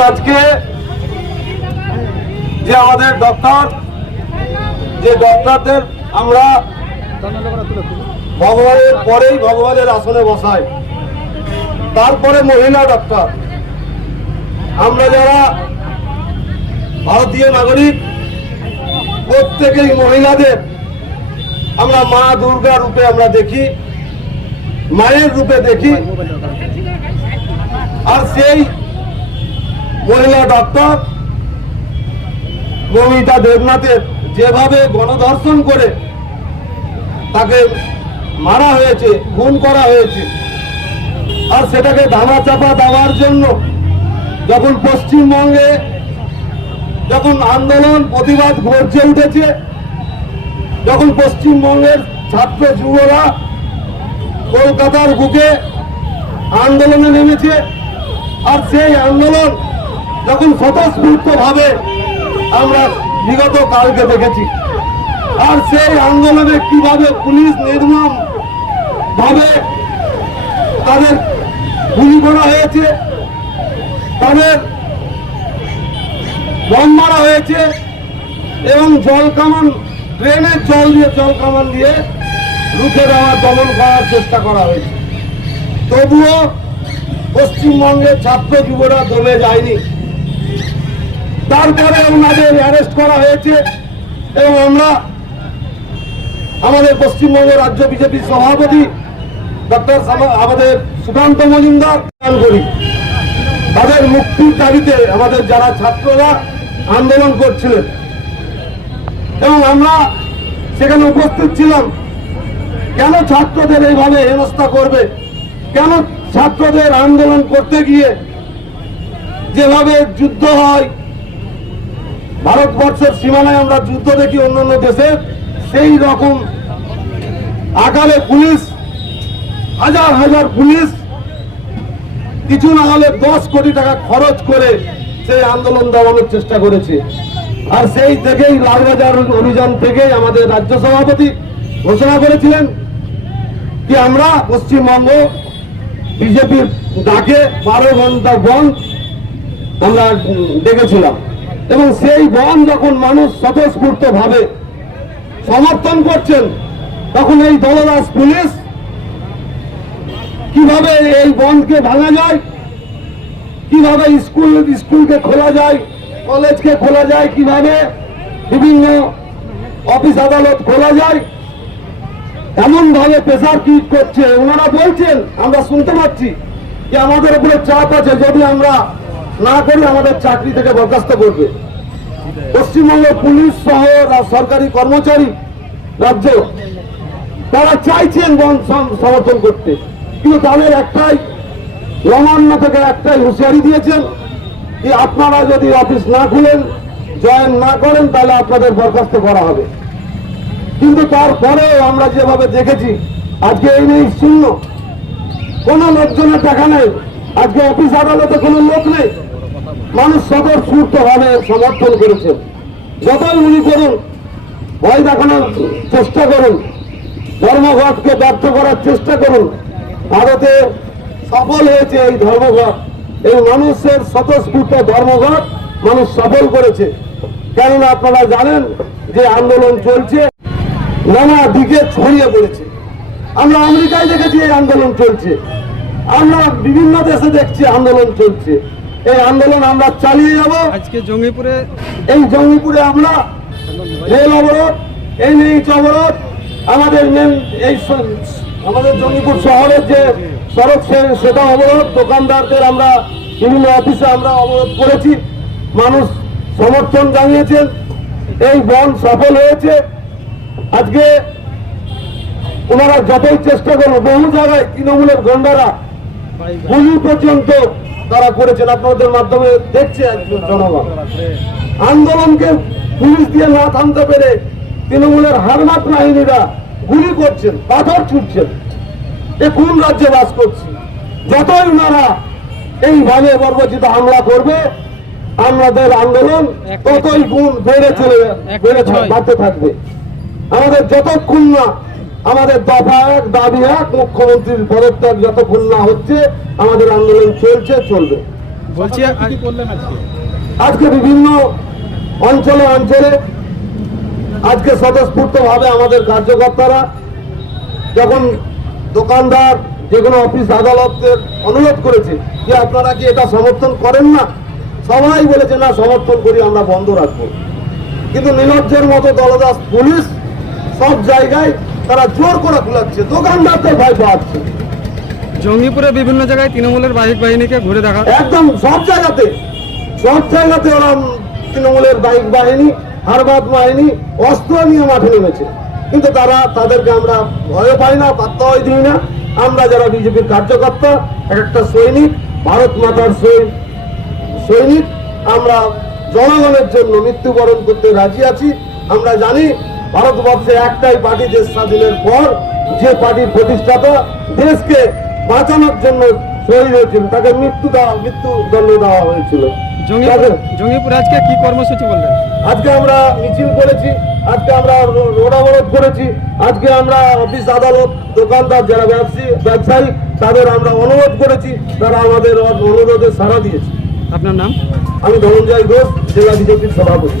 আজকে যে আমাদের ডক্টর যে ডক্টরদের আমরা ভগবানের পরেই ভগবানের আসনে বসাই, তারপরে মহিলা ডক্টর আমরা যারা ভারতীয় নাগরিক, প্রত্যেকেই মহিলাদের আমরা মা দুর্গা রূপে আমরা দেখি, মায়ের রূপে দেখি, আর সেই মহিলা ডক্টর মমিতা দেবনাথের যেভাবে গণধর্ষণ করে তাকে মারা হয়েছে, খুন করা হয়েছে, আর সেটাকে ধামা চাপা দেওয়ার জন্য যখন পশ্চিমবঙ্গে যখন আন্দোলন, প্রতিবাদ গর্জে উঠেছে, যখন পশ্চিমবঙ্গের ছাত্র যুবরা কলকাতার বুকে আন্দোলনে নেমেছে, আর সেই আন্দোলন যখন স্বতঃস্ফূর্ত ভাবে আমরা বিগত কালকে দেখেছি, আর সেই আন্দোলনে কীভাবে পুলিশ নির্মম ভাবে তাদের গুলি করা হয়েছে, তাদের বম মারা হয়েছে, এবং জল কামান ট্রেনের জল দিয়ে জল কামান দিয়ে রুখে দেওয়ার, দমন করার চেষ্টা করা হয়েছে। তবুও পশ্চিমবঙ্গের ছাত্র যুবরা দমে যায়নি। তারপরে ওনাদের অ্যারেস্ট করা হয়েছে এবং আমরা আমাদের পশ্চিমবঙ্গ রাজ্য বিজেপির সভাপতি ডক্টর আমাদের সুকান্ত মজুমদার গান করি। তাদের মুক্তির দাবিতে আমাদের যারা ছাত্ররা আন্দোলন করছিলেন। এবং আমরা সেখানে উপস্থিত ছিলাম। কেন ছাত্রদের এইভাবে হেনস্থা করবে? কেন ছাত্রদের আন্দোলন করতে গিয়ে যেভাবে যুদ্ধ হয় ভারতবর্ষের সীমানায় আমরা যুদ্ধ দেখি অন্যান্য দেশে, সেই রকম আকারে পুলিশ, হাজার হাজার পুলিশ, কিছু না হলে দশ কোটি টাকা খরচ করে সেই আন্দোলন দমানোর চেষ্টা করেছে। আর সেই থেকেই লালবাজার অভিযান থেকেই আমাদের রাজ্য সভাপতি ঘোষণা করেছিলেন কি আমরা পশ্চিমবঙ্গ বিজেপির ডাকে বারো ঘণ্টা বন্ধ আমরা ডেকেছিলাম। এবং সেই বন যখন মানুষ স্বতঃস্ফূর্ত ভাবে সমর্থন করছেন, তখন এই দলদাস পুলিশ কীভাবে এই বন্ধকে ভাঙা যায়, কীভাবে স্কুল, স্কুলকে খোলা যায়, কলেজকে খোলা যায়, কীভাবে বিভিন্ন অফিস আদালত খোলা যায় এমন ভাবে প্রেসার ক্রিয়েট করছে। ওনারা বলছেন, আমরা শুনতে পাচ্ছি যে আমাদের উপরে চাপ আছে, যদি আমরা না করি আমাদের চাকরি থেকে বরখাস্ত করবে। পশ্চিমবঙ্গ পুলিশ সহ সরকারি কর্মচারী রাজ্য, তারা চাইছেন বন সমর্থন করতে। কিন্তু তাদের একটাই নবান্ন থেকে একটাই হুঁশিয়ারি দিয়েছেন যে আপনারা যদি অফিস না খুলেন, জয়েন না করেন, তাহলে আপনাদের বরখাস্ত করা হবে। কিন্তু তারপরেও আমরা যেভাবে দেখেছি, আজকে এই নেই, শূন্য। কোনো লোকজনের টাকা নেই। আজকে অফিস আদালতে কোনো লোক নেই। মানুষ স্বতঃস্ফূর্ত ভাবে সমর্থন করেছে। যতই উনি করুন, ভয় দেখানোর চেষ্টা করুন, ধর্মঘটকে ব্যর্থ করার চেষ্টা করুন, ভারতে সফল হয়েছে এই ধর্মঘট। এই মানুষের স্বতঃস্ফূর্ত ধর্মঘট মানুষ সফল করেছে। কেননা আপনারা জানেন যে আন্দোলন চলছে, নানা দিকে ছড়িয়ে পড়েছে। আমরা আমেরিকায় দেখেছি এই আন্দোলন চলছে। আমরা বিভিন্ন দেশে দেখছি আন্দোলন চলছে। এই আন্দোলন আমরা চালিয়ে যাব। আজকে জঙ্গিপুরে এই জঙ্গিপুরে আমরা রেল অবরোধ এই নিচ অবরোধ আমাদের মেন- এই আমাদের জঙ্গিপুর শহরের যে সড়ক সেটা অবরোধ দোকানদারদের আমরা বিভিন্ন অফিসে আমরা অবরোধ করেছি। মানুষ সমর্থন জানিয়েছেন। এই বন সফল হয়েছে। আজকে ওনারা যতই চেষ্টা করুন বহু জায়গায় তৃণমূলের গন্ডারা গুলি পর্যন্ত তারা করেছেন আপনাদের মাধ্যমে দেখছে একজন জনগণ। আন্দোলনকে পুলিশ দিয়ে না থামতে পেরে তৃণমূলের হারমাত বাহিনীরা গুলি করছেন পাথর ছুটছেন। এ কোন রাজ্যে বাস করছি? যতই ওনারা এইভাবে বর্বচিত হামলা করবে আমাদের আন্দোলন ততই গুণ বেড়ে চলে বেড়ে বাড়তে থাকবে। আমাদের যতক্ষণ না আমাদের দফা এক দাবি এক মুখ্যমন্ত্রীর পদত্যাগ যতক্ষণ না হচ্ছে আমাদের আন্দোলন চলছে চলবে। আজকে বিভিন্ন অঞ্চলে অঞ্চলে আজকে স্বতঃস্ফূর্তভাবে আমাদের কার্যকর্তারা যখন দোকানদার যে কোনো অফিস আদালতের অনুরোধ করেছে যে আপনারা কি এটা সমর্থন করেন না? সবাই বলেছে না সমর্থন করি আমরা বন্ধ রাখব। কিন্তু নিলজ্জের মতো দলদাস পুলিশ সব জায়গায় তারা জোর করে খুলাচ্ছে দোকানদারদের ভয় পাচ্ছে। জঙ্গিপুরে বিভিন্ন জায়গায় তৃণমূলের বাহিক বাহিনীকে ঘুরে দেখা। একদম সব জায়গাতে সব জায়গাতে ওরা তৃণমূলের বাইক বাহিনী হারবাদ বাহিনী অস্ত্র নিয়ে মাঠে নেমেছে। কিন্তু তারা তাদেরকে আমরা ভয় পাই না পাত্তাই দিই না। আমরা যারা বিজেপির কার্যকর্তা এক একটা সৈনিক ভারত মাতার সৈনিক আমরা জনগণের জন্য মৃত্যুবরণ করতে রাজি আছি। আমরা জানি ভারতবর্ষে একটাই পার্টি দেশ স্বাধীনের পর যে পার্টির প্রতিষ্ঠাতা দেশকে বাঁচানোর জন্য শহীদ হয়েছিল তাকে মৃত্যু দেওয়া মৃত্যুদণ্ড দেওয়া হয়েছিল। জঙ্গিপুর আজকে কি কর্মসূচি বললেন? আজকে আমরা মিছিল করেছি আজকে আমরা রোড অবরোধ করেছি আজকে আমরা অফিস আদালত দোকানদার যারা ব্যবসায়ী ব্যবসায়ী তাদের আমরা অনুরোধ করেছি তারা আমাদের অনুরোধে সাড়া দিয়েছে। আপনার নাম? আমি ধনঞ্জয় ঘোষ জেলা বিজেপির সভাপতি।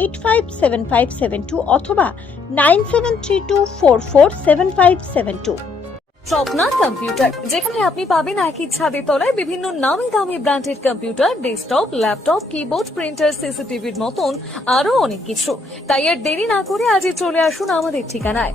eight five seven five seven two অথবা nine seven three two four four seven five seven two Swapna computer, যেখানে আপনি পাবেন একই ছাদের তলায় বিভিন্ন নামি দামি branded computer, desktop, laptop, keyboard, printer, সিসিটিভির মতন আরও অনেক কিছু। তাই আর দেরি না করে আজই চলে আসুন আমাদের ঠিকানায়।